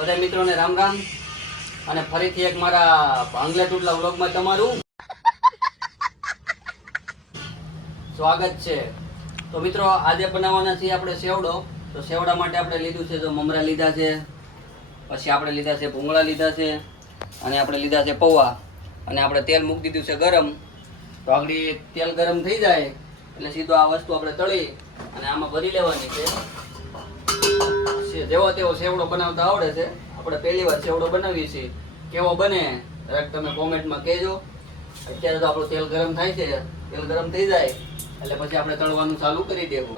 બધા મિત્રોને રામ રામ અને ફરીથી એક મારા ભાંગલા તૂટલા વ્લોગમાં તમારું સ્વાગત છે। તો મિત્રો આજે બનાવવાના છે આપણે સેવડો। તો સેવડા માટે આપણે લીધું છે તો મમરા લીધા છે, પછી આપણે લીધા છે ભૂંગળા લીધા છે, અને આપણે લીધા છે પૌવા, અને આપણે તેલ મૂકી દીધું છે ગરમ। તો આગળ તેલ ગરમ થઈ જાય એટલે સીધો આ વસ્તુ આપણે તળી અને આમાં ભરી લેવાની છે। જેવો તેવો સેવડો બનાવતા આવડે છે, આપણે પહેલી વાર સેવડો બનાવીએ છીએ। કેવો બને જરાક તમે કોમેન્ટમાં કહેજો। અત્યારે તો આપણું તેલ ગરમ થાય છે, તેલ ગરમ થઈ જાય એટલે પછી આપણે તળવાનું ચાલુ કરી દેવું।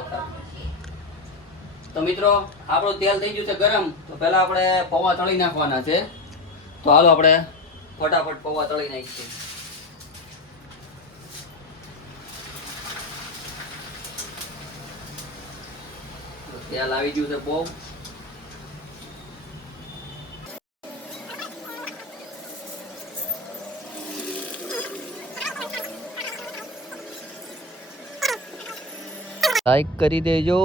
તો મિત્રો આપણું તેલ થઈ ગયું છે ગરમ, તો પહેલા આપણે પૌવા તળી નાખવાના છે। તો હાલો આપણે ફટાફટ પૌવા તળી નાખીએ। તેલ આવી ગયું છે બહુ। લાઈક કરી દેજો।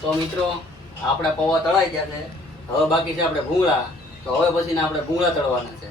તો મિત્રો આપણા પૌવા તળાઈ ગયા છે, હવે બાકી છે આપણે ભૂંગળા। તો હવે પછી આપણે ભૂંગળા તળવાના છે।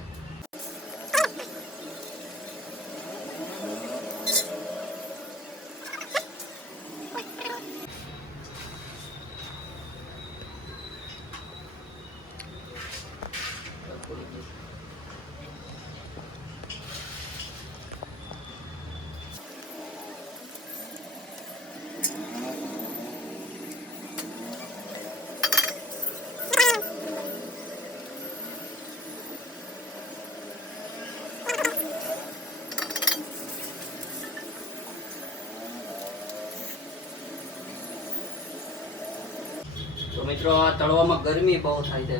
તો મિત્રો આ તળવામાં ગરમી બહુ થાય છે,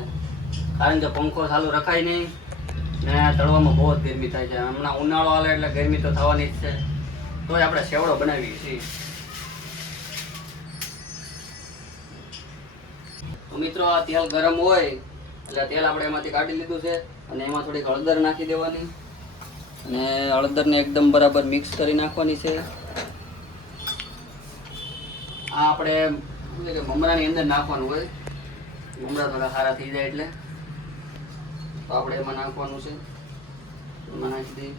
કારણ કે પંખો ચાલુ રખાય નહીં ને તળવામાં બહુ જ ગરમી થાય છે। હમણાં ઉનાળો આવે એટલે ગરમી તો થવાની જ છે, તોય આપણે સેવડો બનાવીએ છીએ। તો મિત્રો આ તેલ ગરમ હોય એટલે તેલ આપણે એમાંથી કાઢી લીધું છે, અને એમાં થોડીક હળદર નાખી દેવાની, અને હળદરને એકદમ બરાબર મિક્સ કરી નાખવાની છે। આ આપણે મમરાની અંદર નાખવાનું હોય, મમરા થોડા સારા થઈ જાય એટલે તો આપણે એમાં નાખવાનું છે। એમાં નાખી દઈએ।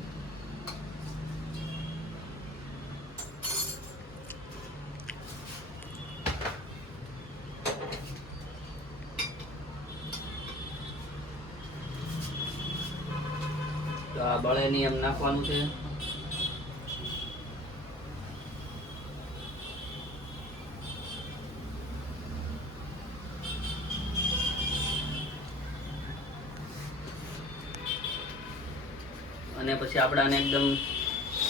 તો આ બળેની એમ નાખવાનું છે। અને પછી આપણે આને એકદમ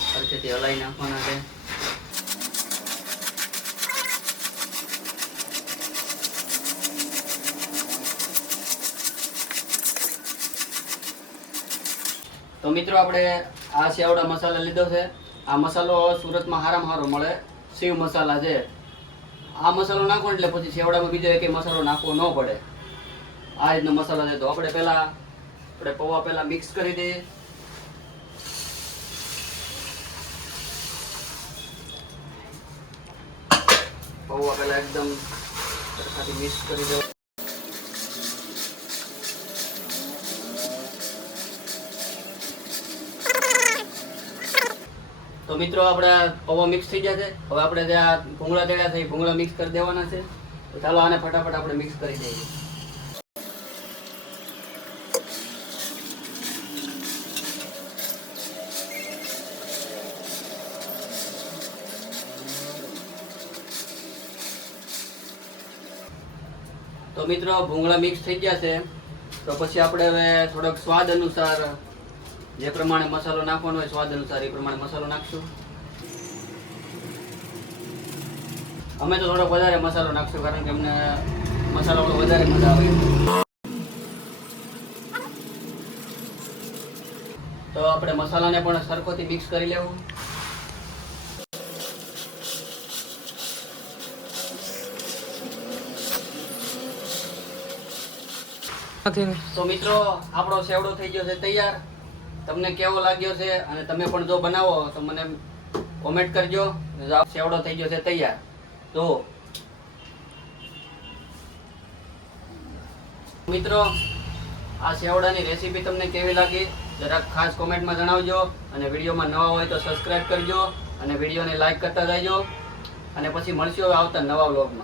હલકેથી હલાવી નાખવાના છે। તો મિત્રો આપણે આ સેવડા મસાલા લીધો છે। આ મસાલો સુરતમાં સારામાં સારો મળે, શિવ મસાલા છે। આ મસાલો નાખો એટલે પછી સેવડામાં બીજો એક મસાલો નાખવો ન પડે, આ રીતનો મસાલો છે। તો આપણે પૌવા પહેલા મિક્સ કરી દઈએ। પૌવા પહેલા એકદમ સરખાથી મિક્સ કરી દો। તો મિત્રો આપણે પૌવા મિક્સ થઈ ગયા છે, હવે આપણે જે આ ભૂંગળા તળ્યા છે એ ભૂંગળા મિક્સ કરી દેવાના છે। તો ચાલો આને ફટાફટ આપણે મિક્સ કરી દઈએ। તો મિત્રો ભૂંગળા મિક્સ થઈ ગયા છે, તો પછી આપણે હવે થોડોક સ્વાદ અનુસાર જે પ્રમાણે મસાલો નાખવાનો હોય સ્વાદ અનુસાર એ પ્રમાણે મસાલો નાખશું। અમે તો થોડોક વધારે મસાલો નાખશું, કારણ કે અમને મસાલો વધારે મજા આવે। તો આપણે મસાલાને પણ સરખોથી મિક્સ કરી લેવું। તો મિત્રો આપણો સેવડો થઈ ગયો છે તૈયાર. તમને કેવો લાગ્યો છે અને તમે પણ જો બનાવો તો મને કોમેન્ટ કરજો. સેવડો થઈ ગયો છે તૈયાર. તો મિત્રો આ સેવડાની રેસીપી તમને કેવી લાગી જરાક ખાસ કોમેન્ટમાં જણાવજો. અને વિડીયોમાં નવા હોય તો સબસ્ક્રાઇબ કરજો અને વિડીયોને લાઈક કરતા જજો. અને પછી મળશું આવતા નવા વ્લોગમાં.